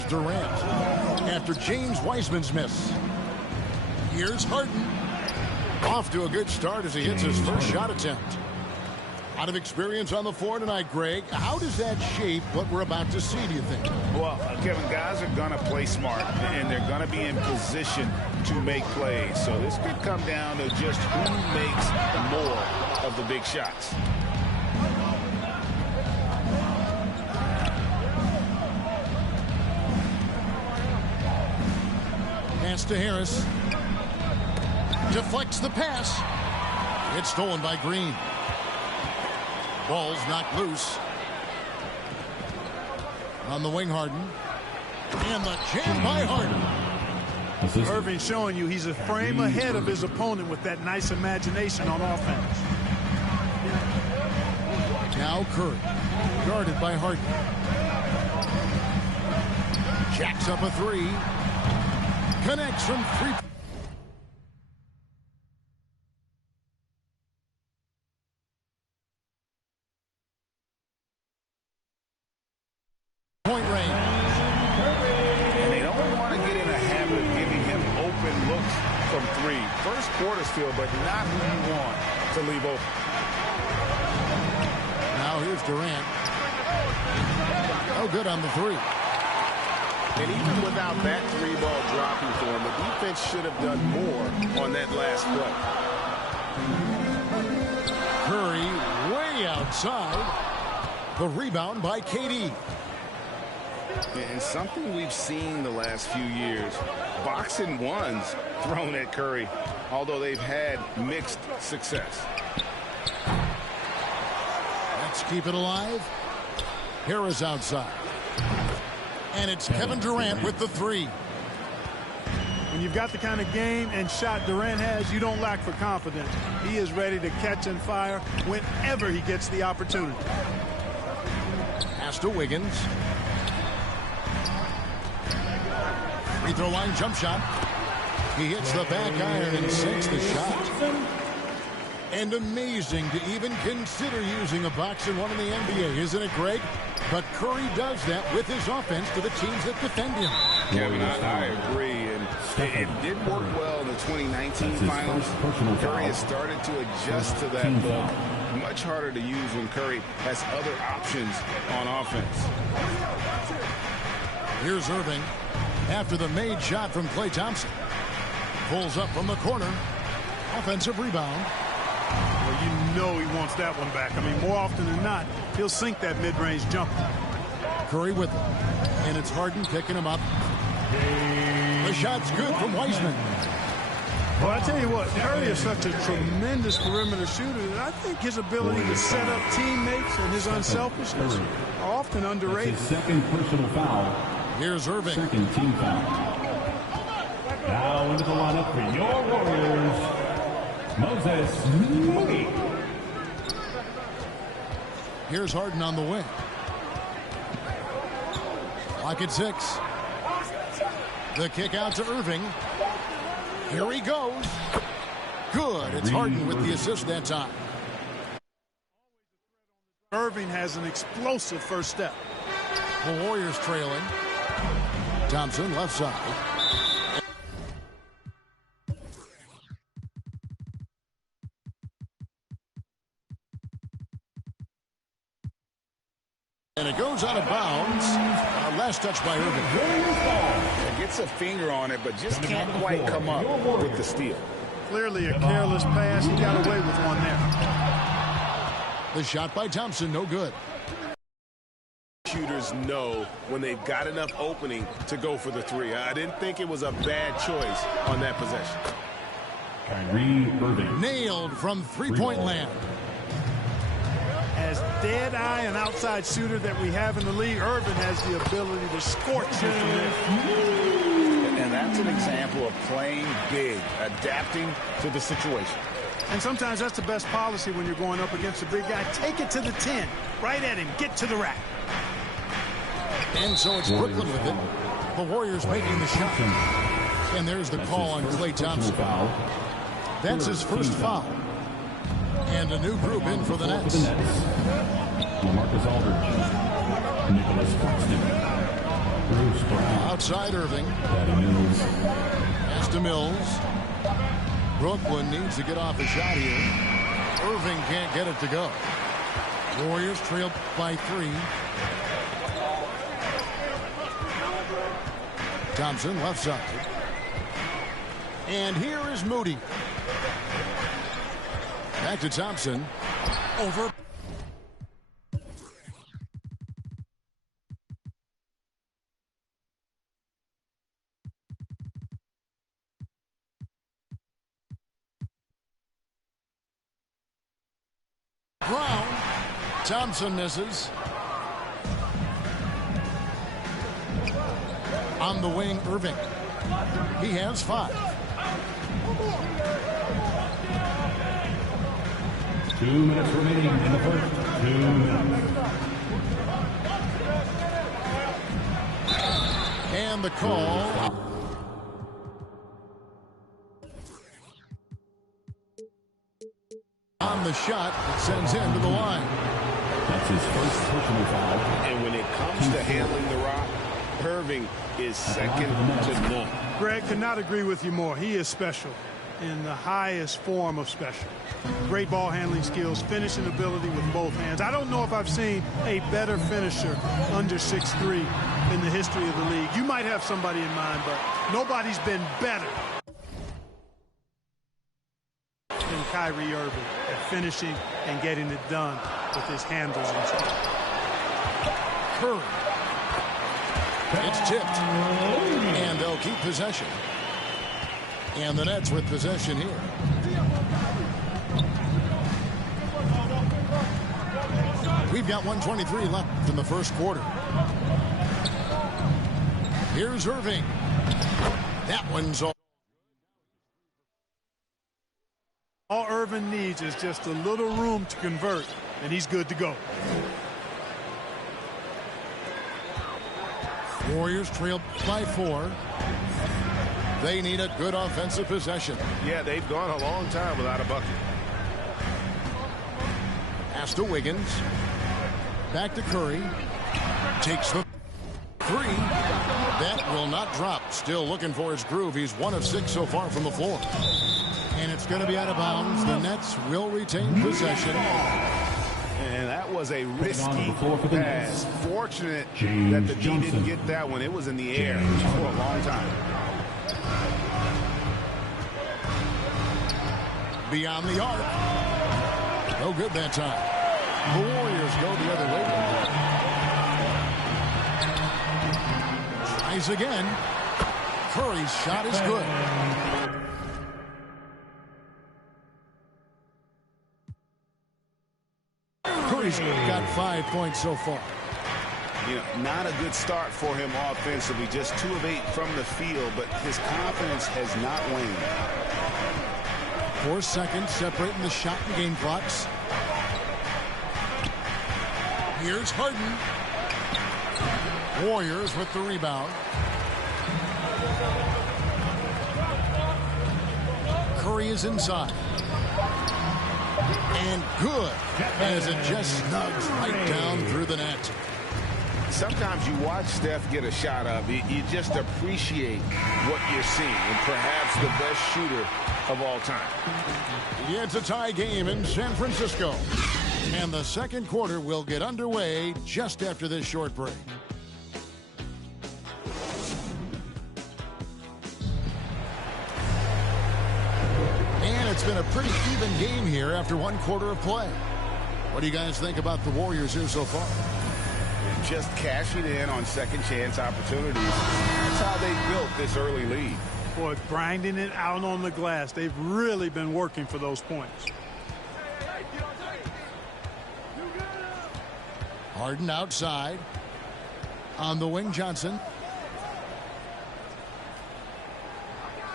Here's Durant after James Wiseman's miss. Here's Harden. Off to a good start as he hits his first shot attempt. Out of experience on the floor tonight, Greg, how does that shape what we're about to see, do you think? Well, Kevin, guys are going to play smart, and they're going to be in position to make plays. So this could come down to just who makes more of the big shots. Pass to Harris. Deflects the pass. It's stolen by Green. Ball's knocked loose. On the wing, Harden. And the jam by Harden. Irving showing you he's a frame ahead of his opponent with that nice imagination on offense. Now Curry. Guarded by Harden. Jacks up a three. Connects from three. Point range. And they don't want to get in a habit of giving him open looks from three. First quarter still, but not who you want to leave open. Now here's Durant. Oh, good on the three. And even without that three ball dropping for him, the defense should have done more on that last play. Curry way outside. The rebound by KD. And something we've seen the last few years, boxing ones thrown at Curry, although they've had mixed success. Let's keep it alive. Harris outside. And it's Kevin Durant with the three. When you've got the kind of game and shot Durant has, you don't lack for confidence. He is ready to catch and fire whenever he gets the opportunity. Pass to Wiggins. Free throw line jump shot. He hits the back iron and sinks the shot. And amazing to even consider using a boxing one in the NBA, isn't it, Greg? But Curry does that with his offense to the teams that defend him. Kevin, I agree. And it did work well in the 2019 finals. Curry has started to adjust to that look. Much harder to use when Curry has other options on offense. Here's Irving after the made shot from Klay Thompson. Pulls up from the corner. Offensive rebound. Well, you know he wants that one back. I mean, more often than not, he'll sink that mid-range jumper. Curry with it. And it's Harden picking him up. The shot's good from Wiseman. Well, I tell you what, Curry is such a tremendous perimeter shooter that I think his ability to set up teammates and his unselfishness are often underrated. That's his second personal foul. Here's Irving. Second team foul. Now into the lineup for your Warriors, Moses Moody. Here's Harden on the wing. Clock at 6. The kick out to Irving. Here he goes. Good. It's Harden with the assist that time. Irving has an explosive first step. The Warriors trailing. Thompson left side. And it goes out of bounds. Last touch by Irving. Gets a finger on it, but just can't quite come up with the steal. Clearly a careless pass. He got away with one there. The shot by Thompson, no good. Shooters know when they've got enough opening to go for the three. I didn't think it was a bad choice on that possession. Kyrie Irving. Nailed from three-point land. As dead-eye and outside shooter that we have in the league, Irving has the ability to scorch you from there. And that's an example of playing big, adapting to the situation. And sometimes that's the best policy when you're going up against a big guy. Take it to the 10. Right at him. Get to the rack. And so it's Brooklyn with it. The Warriors making the shot. And there's the call on Klay Thompson. That's his first foul. And a new group in for the Nets. LaMarcus Aldridge. Nicholas Claxton. Bruce Brown. Outside Irving. Patty Mills. Pass to Mills. Brooklyn needs to get off a shot here. Irving can't get it to go. Warriors trail by 3. Thompson left side. And here is Moody. Back to Thompson. Over. Brown. Thompson misses. On the wing, Irving. He has 5. 2 minutes remaining in the first. 2 minutes. And the call. On the shot, it sends him to the line. That's his first personal foul. And when it comes to handling the rock, Irving is second to none. Greg, could not agree with you more. He is special in the highest form of special. Great ball handling skills, finishing ability with both hands. I don't know if I've seen a better finisher under 6'3" in the history of the league. You might have somebody in mind, but nobody's been better than Kyrie Irving at finishing and getting it done with his handles and stuff. Curry. It's tipped. And they'll keep possession. And the Nets with possession here. We've got 1:23 left in the first quarter. Here's Irving. That one's all. All Irving needs is just a little room to convert, and he's good to go. Warriors trail by 4. They need a good offensive possession. Yeah, they've gone a long time without a bucket. Pass to Wiggins. Back to Curry. Takes the 3. That will not drop. Still looking for his groove. He's 1 of 6 so far from the floor. And it's going to be out of bounds. The Nets will retain possession. And that was a risky pass. Fortunate James that the D Johnson. didn't get that one. It was in the air for a long time. Beyond the arc. No good that time. The Warriors go the other way. Tries again. Curry's shot is good. Curry's got 5 points so far. You know, not a good start for him offensively. Just 2 of 8 from the field, but his confidence has not waned. 4 seconds separating the shot and game clocks. Here's Harden. Warriors with the rebound. Curry is inside. And good as it just snugs right down through the net. Sometimes you watch Steph get a shot up. You just appreciate what you're seeing. And perhaps the best shooter of all time. Yeah, it's a tie game in San Francisco. And the second quarter will get underway just after this short break. And it's been a pretty even game here after 1 quarter of play. What do you guys think about the Warriors here so far? Just cashing in on second chance opportunities. That's how they built this early lead. Boy, grinding it out on the glass. They've really been working for those points. Harden outside. On the wing, Johnson.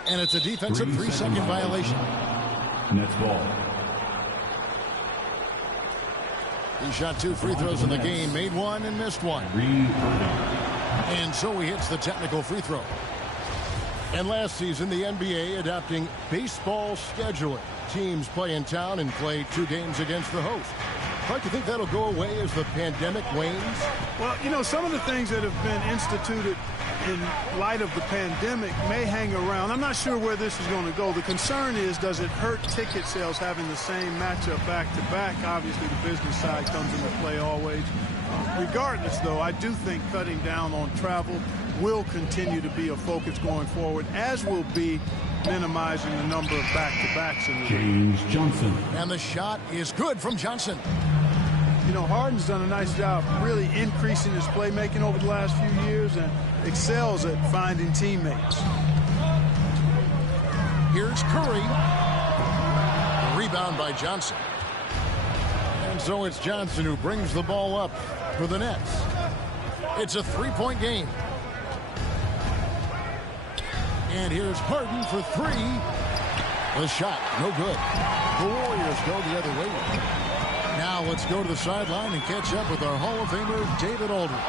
And it's a defensive 3-second violation. Nets ball. He shot 2 free throws in the game, made 1 and missed 1. And so he hits the technical free throw. And last season, the NBA adopting baseball scheduling. Teams play in town and play 2 games against the host. Clark, you think that'll go away as the pandemic wanes? Well, you know, some of the things that have been instituted in light of the pandemic may hang around. I'm not sure where this is going to go. The concern is, does it hurt ticket sales having the same matchup back-to-back? Obviously, the business side comes into play always. Regardless, though, I do think cutting down on travel will continue to be a focus going forward, as will be minimizing the number of back-to-backs in the James Johnson. And the shot is good from Johnson. You know, Harden's done a nice job really increasing his playmaking over the last few years and excels at finding teammates. Here's Curry. Rebound by Johnson. And so it's Johnson who brings the ball up for the Nets. It's a three-point game. And here's Harden for three. The shot, no good. The Warriors go the other way. Now let's go to the sideline and catch up with our Hall of Famer, David Aldridge.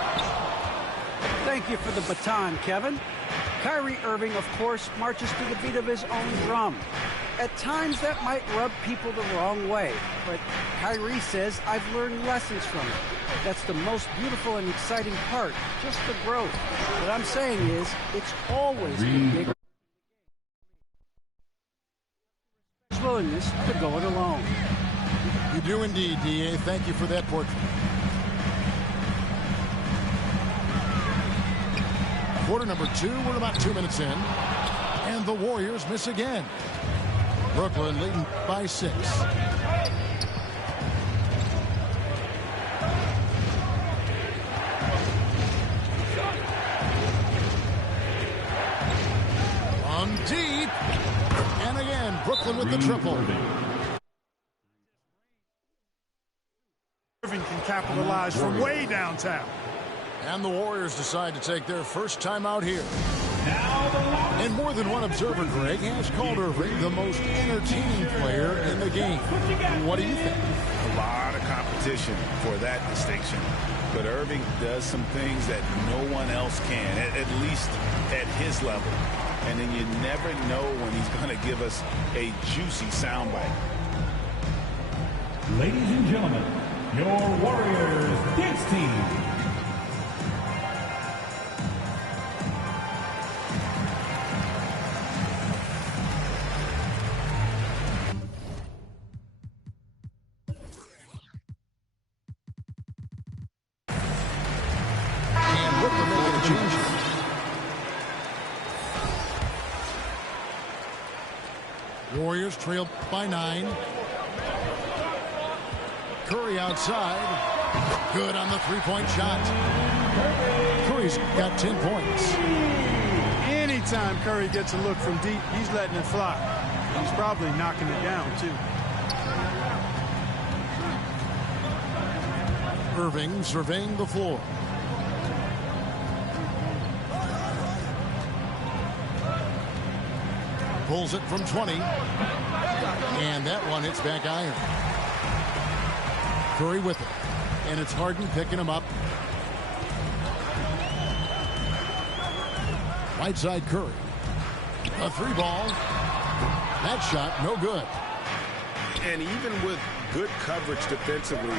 Thank you for the baton, Kevin. Kyrie Irving, of course, marches to the beat of his own drum. At times, that might rub people the wrong way. But Kyrie says, I've learned lessons from it. That's the most beautiful and exciting part, just the growth. What I'm saying is, it's always been bigger. His willingness to go it alone. You do indeed, D.A. Thank you for that portrait. Quarter number 2, we're about 2 minutes in. And the Warriors miss again. Brooklyn leading by 6. On deep. And again, Brooklyn with the triple. Irving can capitalize from way downtown. And the Warriors decide to take their first time out here. And more than one observer, Greg, has called Irving the most entertaining player in the game. What do you think? A lot of competition for that distinction. But Irving does some things that no one else can, at least at his level. And then you never know when he's going to give us a juicy soundbite. Ladies and gentlemen, your Warriors dance team. Warriors trail by 9. Curry outside. Good on the three-point shot. Curry's got 10 points. Anytime Curry gets a look from deep, he's letting it fly. He's probably knocking it down, too. Irving surveying the floor. Pulls it from 20. And that one hits back iron. Curry with it. And it's Harden picking him up. Right side Curry. A three ball. That shot no good. And even with good coverage defensively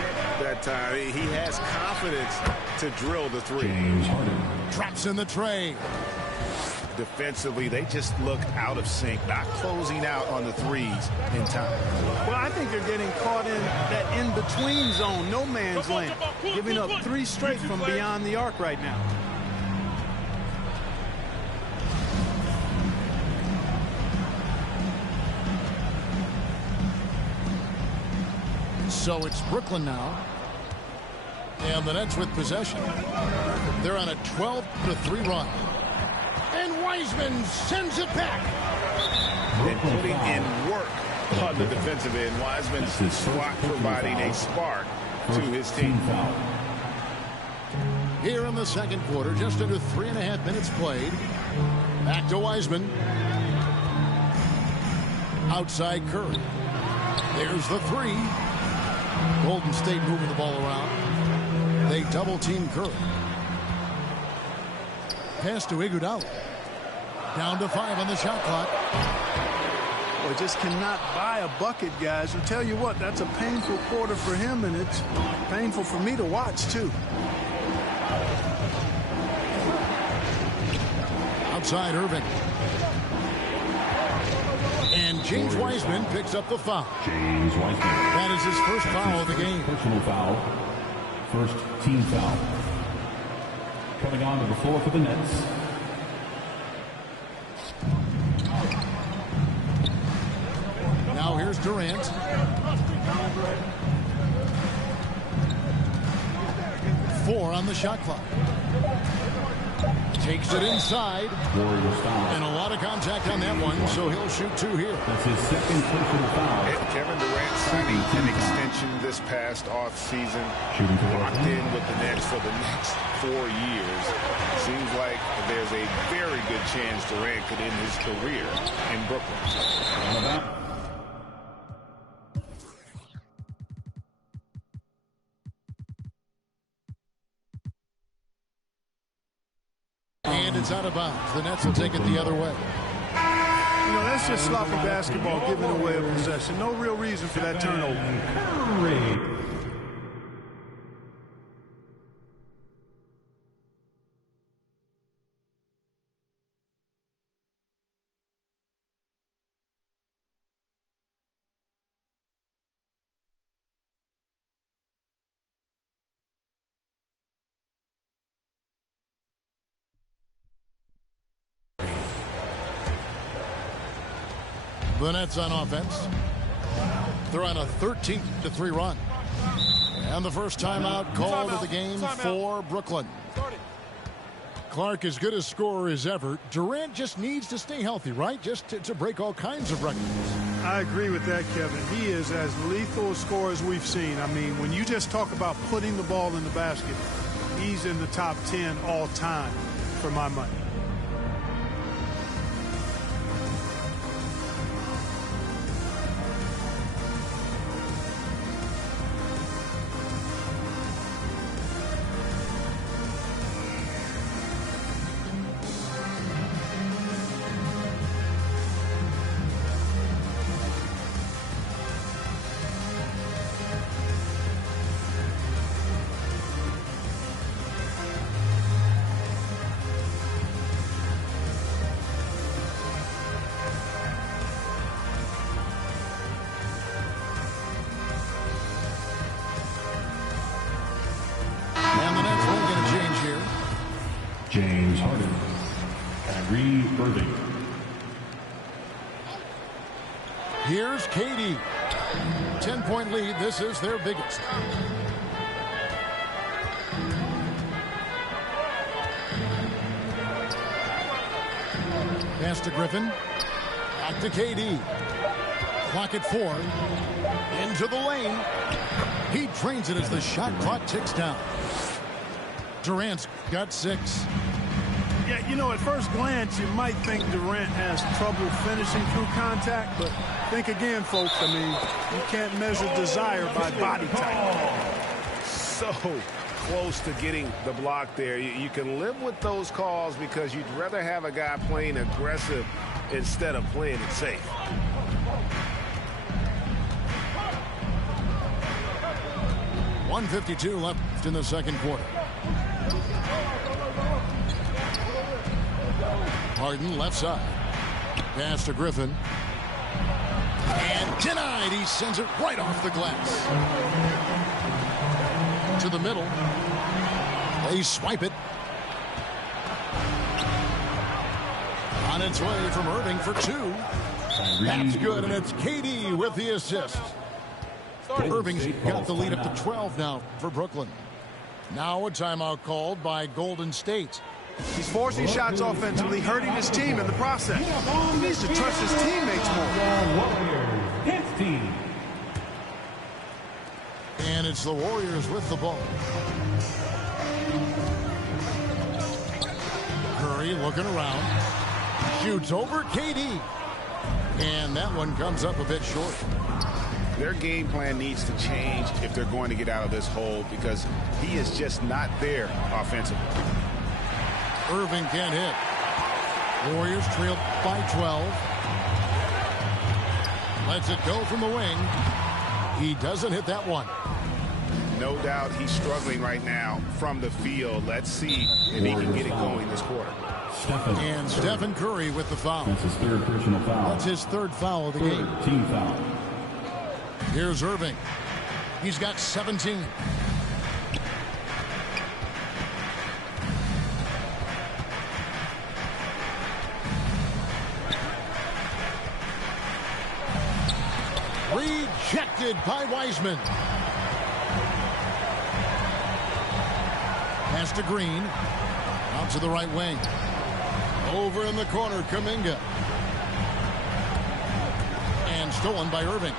that time, he has confidence to drill the three. James Harden. Drops in the tray. Defensively, they just look out of sync, not closing out on the threes in time. Well, I think they're getting caught in that in-between zone, no man's land, giving up 3 straight from beyond the arc right now. So it's Brooklyn now. And the Nets with possession. They're on a 12-3 run. And Wiseman sends it back. And putting in work on the defensive end. Wiseman's squat providing a spark to his team. Here in the second quarter, just under 3.5 minutes played. Back to Wiseman. Outside Curry. There's the three. Golden State moving the ball around. They double team Curry. Pass to Iguodala. Down to 5 on the shot clock. Or just cannot buy a bucket, guys. I'll tell you what, that's a painful quarter for him, and it's painful for me to watch, too. Outside Irving. And James Wiseman picks up the foul. James Wiseman. That is his first foul of the game. Personal foul. First team foul. Coming onto the floor for the Nets. Now here's Durant. Four on the shot clock. Takes it inside. Warriors foul. And a lot of contact on that one, so he'll shoot two here. That's his second personal foul. Kevin Durant signing an extension this past offseason. Locked in with the Nets for the next 4 years. Seems like there's a very good chance Durant could end his career in Brooklyn. And it's out of bounds. The Nets will take it the other way. You know, that's just sloppy basketball, giving away a possession. No real reason for that turnover. The Nets on offense. They're on a 13-3 run. And the first timeout called of the game for Brooklyn. Clark, as good a scorer as ever. Durant just needs to stay healthy, right? Just to break all kinds of records. I agree with that, Kevin. He is as lethal a scorer as we've seen. I mean, when you just talk about putting the ball in the basket, he's in the top 10 all time for my money. James Harden. Kyrie Irving. Here's KD. 10-point lead. This is their biggest. Pass to Griffin. Back to KD. Clock at 4. Into the lane. He drains it as the shot clock ticks down. Durant's got 6. Yeah, you know, at first glance, you might think Durant has trouble finishing through contact, but think again, folks. I mean, you can't measure desire by body type. So close to getting the block there. You can live with those calls because you'd rather have a guy playing aggressive instead of playing it safe. .152 left in the second quarter. Harden left side. Pass to Griffin. And denied. He sends it right off the glass. To the middle. They swipe it. On its way from Irving for 2. That's good, and it's KD with the assist. Irving's got the lead up to 12 now for Brooklyn. Now a timeout called by Golden State. He's forcing shots offensively, hurting his team in the process. He needs to trust his teammates more. Warriors, his team. And it's the Warriors with the ball. Curry looking around. Shoots over KD. And that one comes up a bit short. Their game plan needs to change if they're going to get out of this hole because he is just not there offensively. Irving can't hit. Warriors trail by 12. Lets it go from the wing. He doesn't hit that one. No doubt he's struggling right now from the field. Let's see if he can get it going this quarter. And Stephen Curry with the foul. That's his third personal foul. That's his third foul of the game. Team foul. Here's Irving. He's got 17. Rejected by Wiseman. Pass to Green. Out to the right wing. Over in the corner, Kuminga. And stolen by Irving.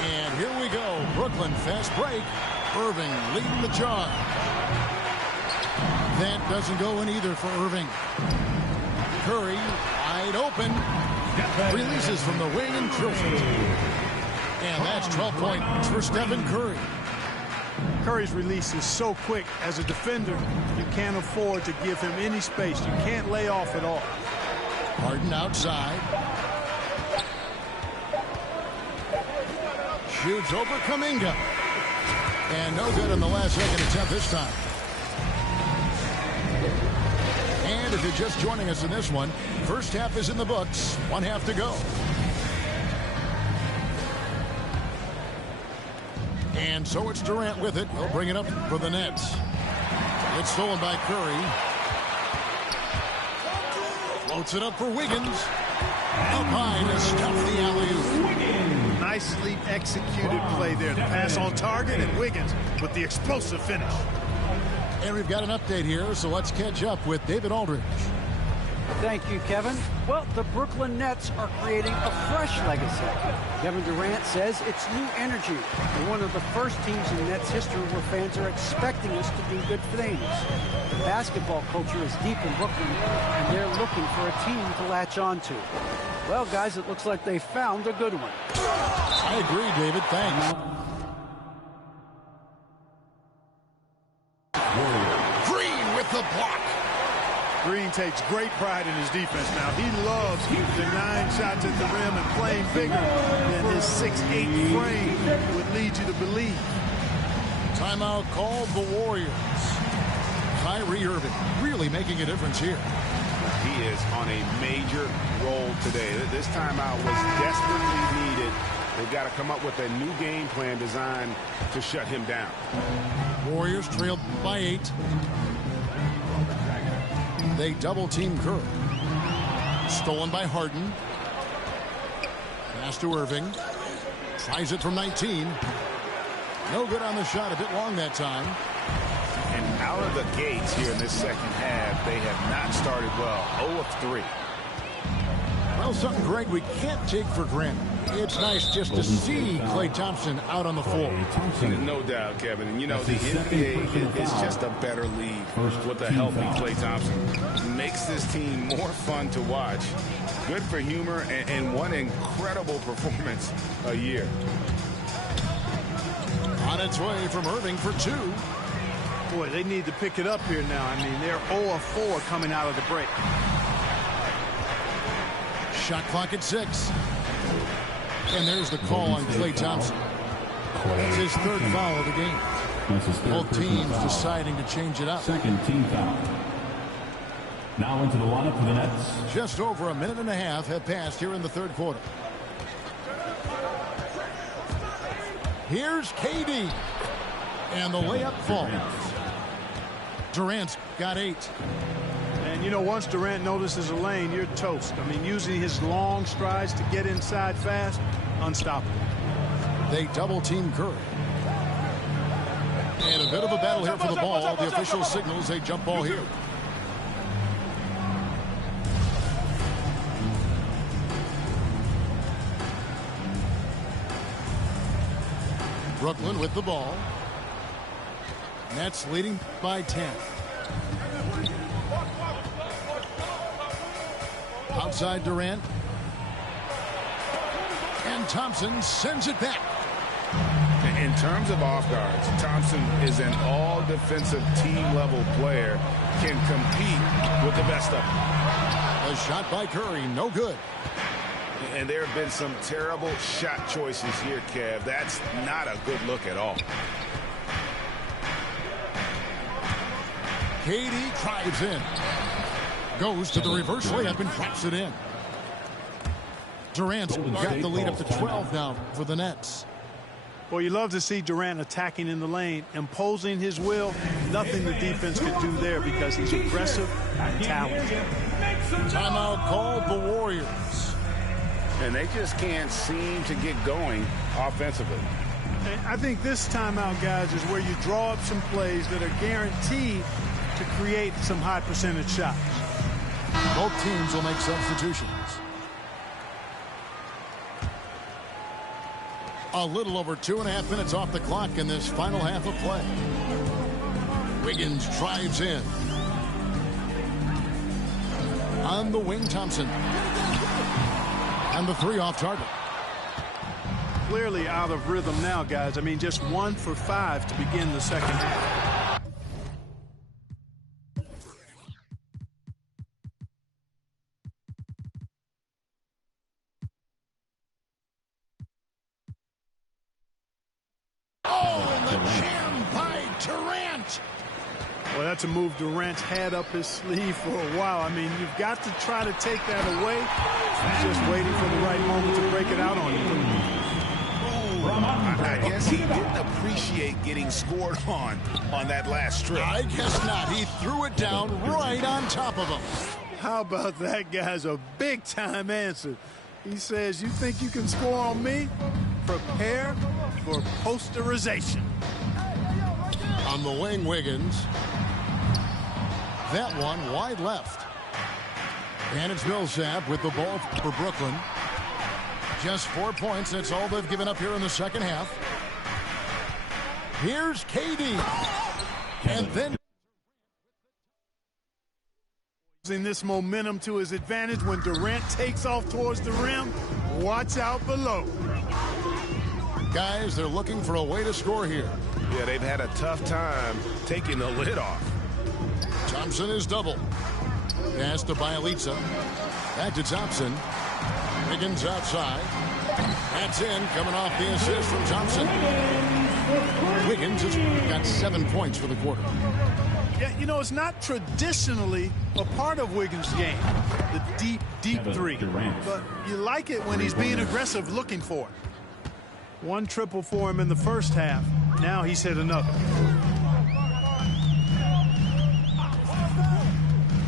And here we go. Brooklyn fast break. Irving leading the charge. That doesn't go in either for Irving. Curry wide open. Releases from the wing and drills it. And that's 12 points for Stephen Curry. Curry's release is so quick. As a defender, you can't afford to give him any space. You can't lay off at all. Harden outside. Shoots over Kuminga. And no good on the last second attempt this time. And if you're just joining us in this one, first half is in the books. 1 half to go. And so it's Durant with it. He'll bring it up for the Nets. It's stolen by Curry. Floats it up for Wiggins. Up high to stuff the alley-oop. Nicely executed play there. The pass on target, and Wiggins with the explosive finish. And we've got an update here, so let's catch up with David Aldridge. Thank you, Kevin. Well, the Brooklyn Nets are creating a fresh legacy. Kevin Durant says it's new energy. They're one of the first teams in Nets history where fans are expecting us to do good things. The basketball culture is deep in Brooklyn, and they're looking for a team to latch on to. Well, guys, it looks like they found a good one. I agree, David. Thanks. Green with the block. Green takes great pride in his defense now. He loves denying shots at the rim and playing bigger than his 6'8" frame would lead you to believe. Timeout called the Warriors. Kyrie Irving really making a difference here. He is on a major roll today. This timeout was desperately needed. They've got to come up with a new game plan designed to shut him down. Warriors trailed by 8. They double-team Curry. Stolen by Harden. Pass to Irving. Tries it from 19. No good on the shot. A bit long that time. And out of the gates here in this second half, they have not started well. 0 of 3. Well, something, Greg, we can't take for granted. It's nice just to see Klay Thompson out on the floor. No doubt, Kevin. And, you know, the NBA is just a better league with a healthy Klay Thompson. Makes this team more fun to watch. Good for humor and one incredible performance a year. On its way from Irving for 2. Boy, they need to pick it up here now. I mean, they're 0 of 4 coming out of the break. Shot clock at 6. And there's the call on Klay Thompson. That's his third foul of the game. Both teams deciding to change it up. Second team foul. Now into the lineup for the Nets. Just over a minute and a half have passed here in the third quarter. Here's KD. And the layup falls. Durant's got 8. And, you know, once Durant notices a lane, you're toast. I mean, using his long strides to get inside fast, unstoppable. They double-team Curry. And a bit of a battle here for the ball. The official signals a jump ball here. Brooklyn with the ball. Nets leading by 10. Outside Durant. And Thompson sends it back. In terms of off guards, Thompson is an all-defensive team-level player, can compete with the best of them. A shot by Curry, no good. And there have been some terrible shot choices here, Kev. That's not a good look at all. KD drives in. Goes to the reverse layup and drops it in. Durant's got the lead up to 12 now for the Nets. Well, you love to see Durant attacking in the lane, imposing his will. Nothing the defense could do there because he's aggressive and talented. Timeout called the Warriors. And they just can't seem to get going offensively. And I think this timeout, guys, is where you draw up some plays that are guaranteed to create some high percentage shots. Both teams will make substitutions. A little over 2.5 minutes off the clock in this final half of play. Wiggins drives in. On the wing, Thompson. And the three off target. Clearly out of rhythm now, guys. I mean, just 1 for 5 to begin the second half. Well, that's a move Durant's had up his sleeve for a while. I mean, you've got to try to take that away. He's just waiting for the right moment to break it out on you. I guess he didn't appreciate getting scored on that last trip. I guess not. He threw it down right on top of him. How about that, guys? A big-time answer. He says, you think you can score on me? Prepare for posterization. On the wing, Wiggins. That one wide left. And it's Millsap with the ball for Brooklyn. Just 4 points. That's all they've given up here in the second half. Here's KD. And then using this momentum to his advantage when Durant takes off towards the rim. Watch out below. Guys, they're looking for a way to score here. Yeah, they've had a tough time taking the lid off. Thompson is double. Pass to Bialica. Back to Thompson. Wiggins outside. That's in, coming off the assist from Thompson. Wiggins has got 7 points for the quarter. Yeah, you know, it's not traditionally a part of Wiggins' game, the deep three. But you like it when he's being aggressive, looking for it. 1 triple for him in the first half. Now he's hit another.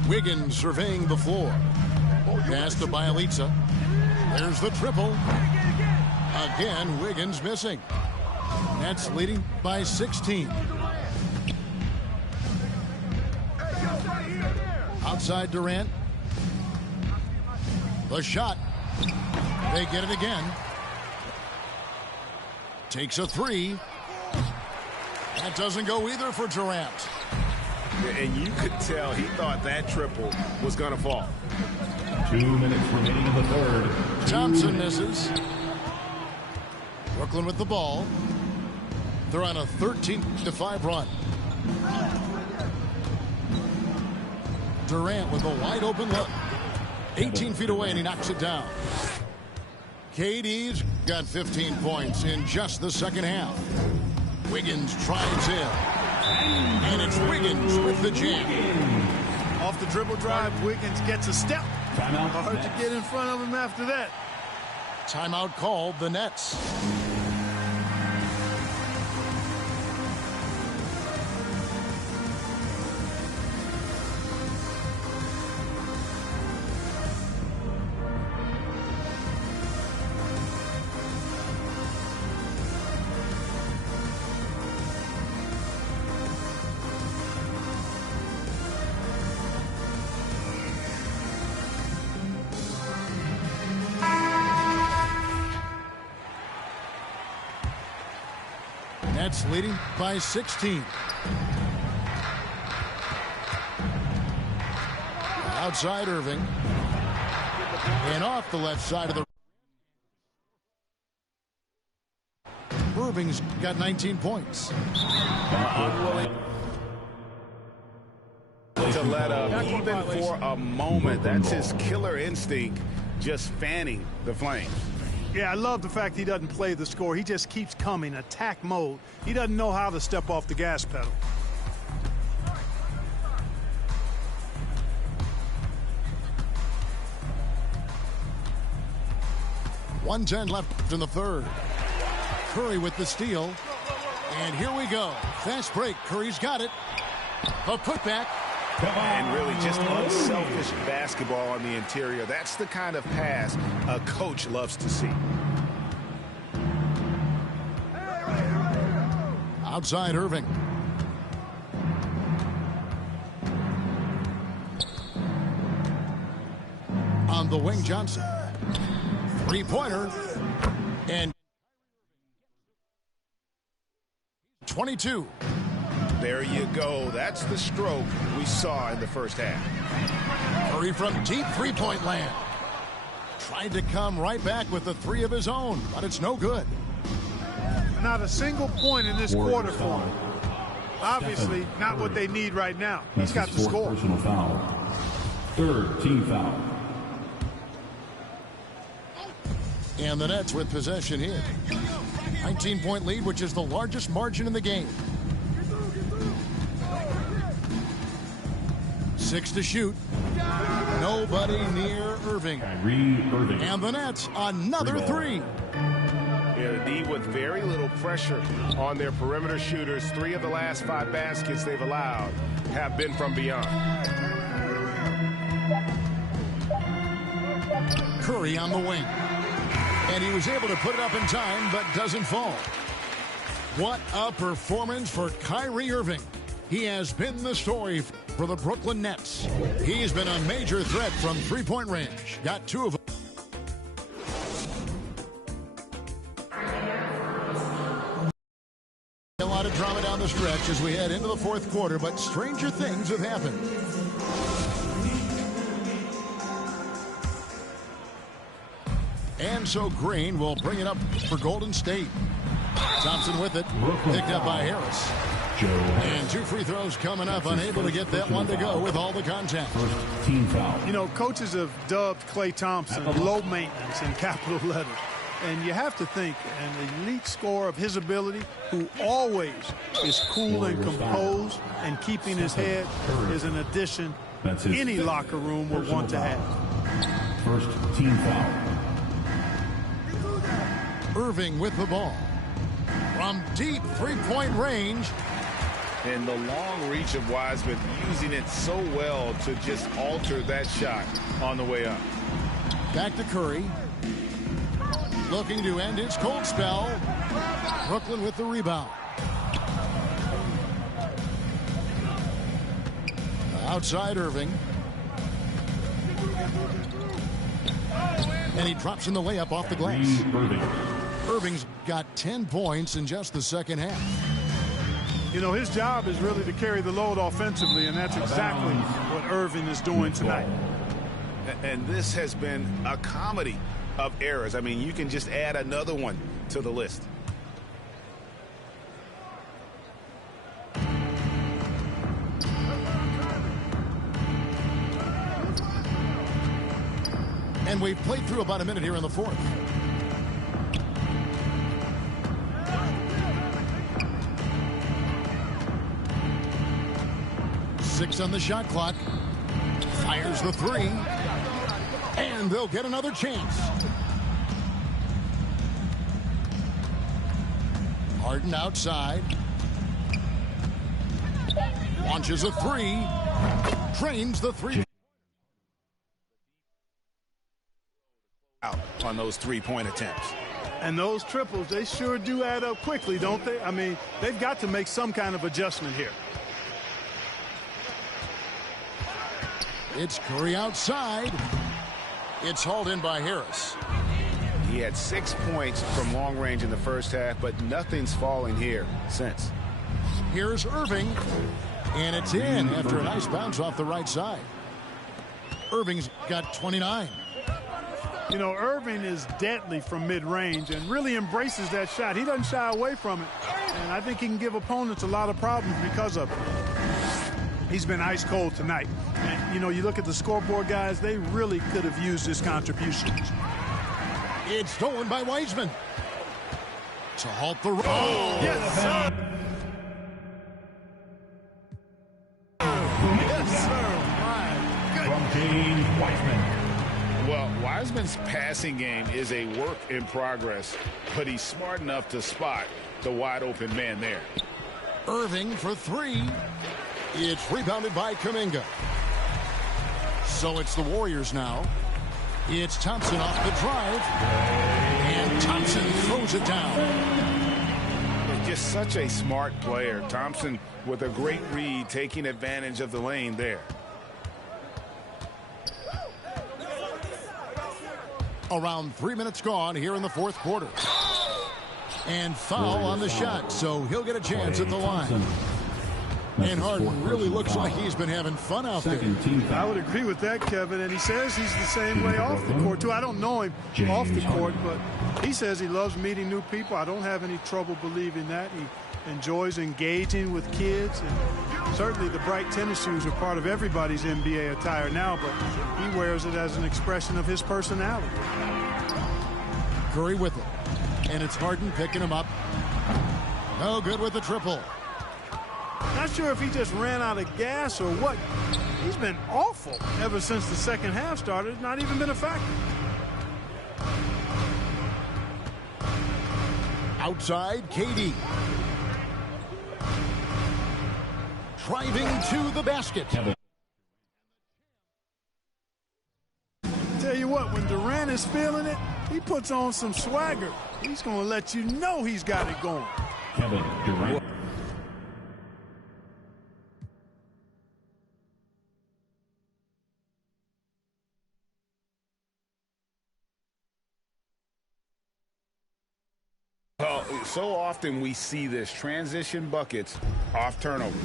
Wiggins surveying the floor. Pass to Bialica. There's the triple. Again, Wiggins missing. Nets leading by 16. Outside Durant. The shot. They get it again. Takes a three. That doesn't go either for Durant. And you could tell he thought that triple was going to fall. 2 minutes remaining in the third. Thompson misses. Brooklyn with the ball. They're on a 13-5 run. Durant with a wide open look. 18 feet away and he knocks it down. KD's got 15 points in just the second half. Wiggins drives in. And it's Wiggins with the jam. Off the dribble drive, Wiggins gets a step. Timeout. Hard to get in front of him after that. Timeout called the Nets. Nets leading by 16. Outside Irving. And off the left side of the... Irving's got 19 points. Unwilling to let up even for a moment. That's his killer instinct. just fanning the flames. Yeah, I love the fact he doesn't play the score. He just keeps coming, attack mode. He doesn't know how to step off the gas pedal. .110 left in the third. Curry with the steal. And here we go. Fast break. Curry's got it. A putback. And really just unselfish basketball on the interior. That's the kind of pass a coach loves to see. Outside Irving. On the wing, Johnson. Three-pointer. And 22. There you go. That's the stroke we saw in the first half. Curry from deep three-point land. Tried to come right back with the three of his own, but it's no good. Not a single point in this quarter for him. Obviously, not what they need right now. He's got to score. Personal foul. Third team foul. And the Nets with possession here. 19-point lead, which is the largest margin in the game. 6 to shoot. Nobody near Irving. Kyrie Irving. And the Nets, another three. Yeah, the D with very little pressure on their perimeter shooters. 3 of the last 5 baskets they've allowed have been from beyond. Curry on the wing. And he was able to put it up in time, but doesn't fall. What a performance for Kyrie Irving. He has been the story for the Brooklyn Nets. He's been a major threat from three-point range. Got 2 of them. A lot of drama down the stretch as we head into the fourth quarter, but stranger things have happened. And so Green will bring it up for Golden State. Thompson with it, picked up by Harris. And 2 free throws coming up, unable to get that one to go with all the contact. First team foul. You know, coaches have dubbed Klay Thompson low maintenance in capital letters. And you have to think an elite scorer of his ability, who always is cool and composed and keeping his head, is an addition any locker room would want to have. First team foul. Irving with the ball. From deep three-point range. And the long reach of Wiseman, using it so well to just alter that shot on the way up. Back to Curry. Looking to end his cold spell. Brooklyn with the rebound. Outside Irving. And he drops in the layup off the glass. Irving's got 10 points in just the second half. You know, his job is really to carry the load offensively, and that's exactly what Irving is doing tonight. And this has been a comedy of errors. I mean, you can just add another one to the list. And we've played through about a minute here in the fourth. Six on the shot clock. Fires the three. And they'll get another chance. Harden outside. Launches a three. Drains the three. Out on those three-point attempts. And those triples, they sure do add up quickly, don't they? I mean, they've got to make some kind of adjustment here. It's Curry outside. It's hauled in by Harris. He had 6 points from long range in the first half, but nothing's falling here since. Here's Irving. And it's in after a nice bounce off the right side. Irving's got 29. You know, Irving is deadly from mid-range and really embraces that shot. He doesn't shy away from it. And I think he can give opponents a lot of problems because of it. He's been ice cold tonight. And, you know, you look at the scoreboard, guys, they really could have used his contributions. It's stolen by Wiseman. To halt the run. Oh, yes, sir. Yes, sir. From James Wiseman. Well, Wiseman's passing game is a work in progress, but he's smart enough to spot the wide open man there. Irving for three. It's rebounded by Kuminga. So it's the Warriors now. It's Thompson off the drive. And Thompson throws it down. Just such a smart player. Thompson with a great read, taking advantage of the lane there. Around 3 minutes gone here in the fourth quarter. And foul on the shot, so he'll get a chance at the line. And Harden really looks like he's been having fun out there. I would agree with that, Kevin, and he says he's the same way off the court, too. I don't know him off the court, but he says he loves meeting new people. I don't have any trouble believing that. He enjoys engaging with kids, and certainly the bright tennis shoes are part of everybody's NBA attire now, but he wears it as an expression of his personality. Curry with it. And it's Harden picking him up. No good with the triple. Not sure if he just ran out of gas or what. He's been awful ever since the second half started. It's not even been a factor. Outside, KD. Driving to the basket. Tell you what, when Durant is feeling it, he puts on some swagger. He's going to let you know he's got it going. Kevin Durant. Well, so often we see this, transition buckets off turnovers.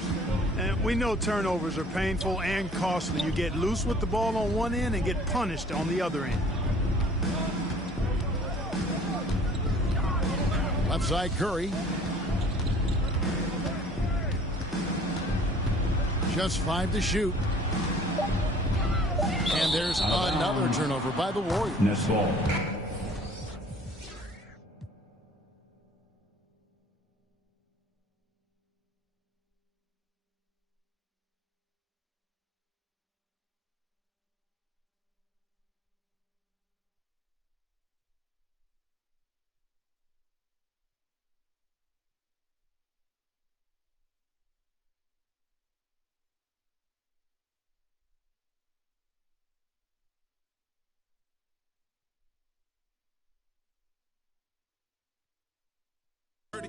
And we know turnovers are painful and costly. You get loose with the ball on one end and get punished on the other end. Left side, Curry. Just 5 to shoot. And there's another turnover by the Warriors. Next ball.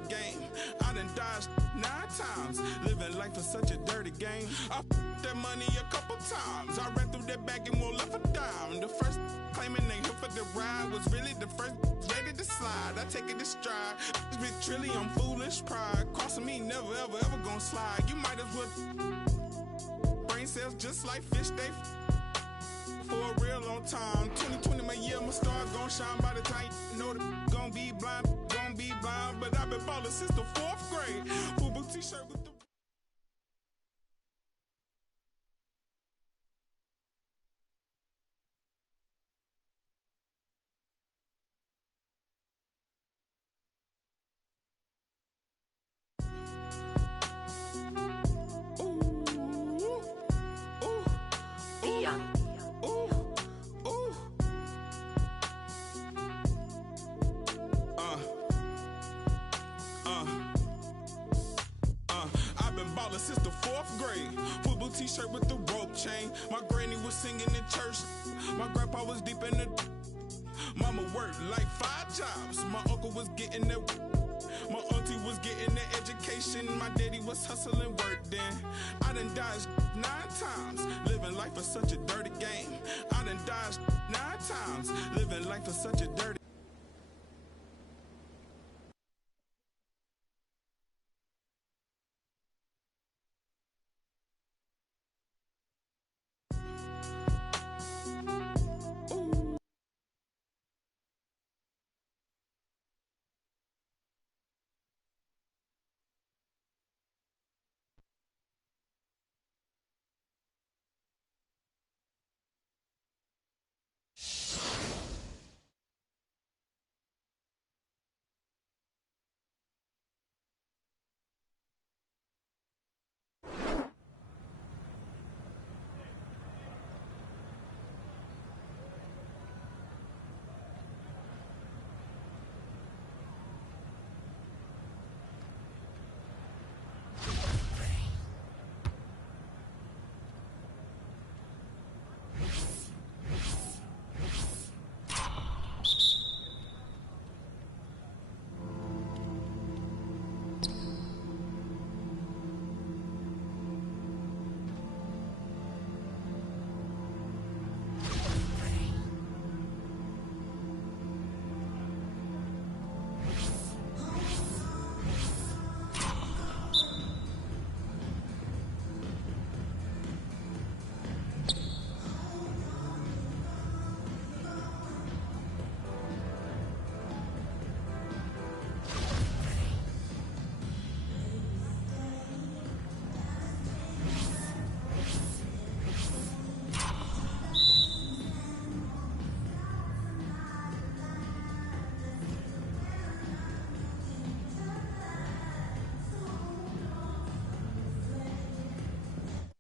Game. I done dodged 9 times, living life is such a dirty game. I f***ed that money a couple times. I ran through that bag and won't left a dime. The first claiming they here for the ride was really the first ready to slide. I take it to stride. This big trilly, I'm foolish pride. Crossing me, never ever ever gonna slide. You might as well brain cells just like fish. They for a real long time. 2020 my year, my star gon' shine by the time you know the gon' be blind. But I've been ballin' since the 4th grade. FUBU t-shirt with the since the 4th grade. FUBU t-shirt with the rope chain. My granny was singing in church. My grandpa was deep in the. Mama worked like 5 jobs. My uncle was getting the. My auntie was getting the education. My daddy was hustling work then. I done dodged 9 times. Living life is such a dirty game. I done dodged 9 times. Living life is such a dirty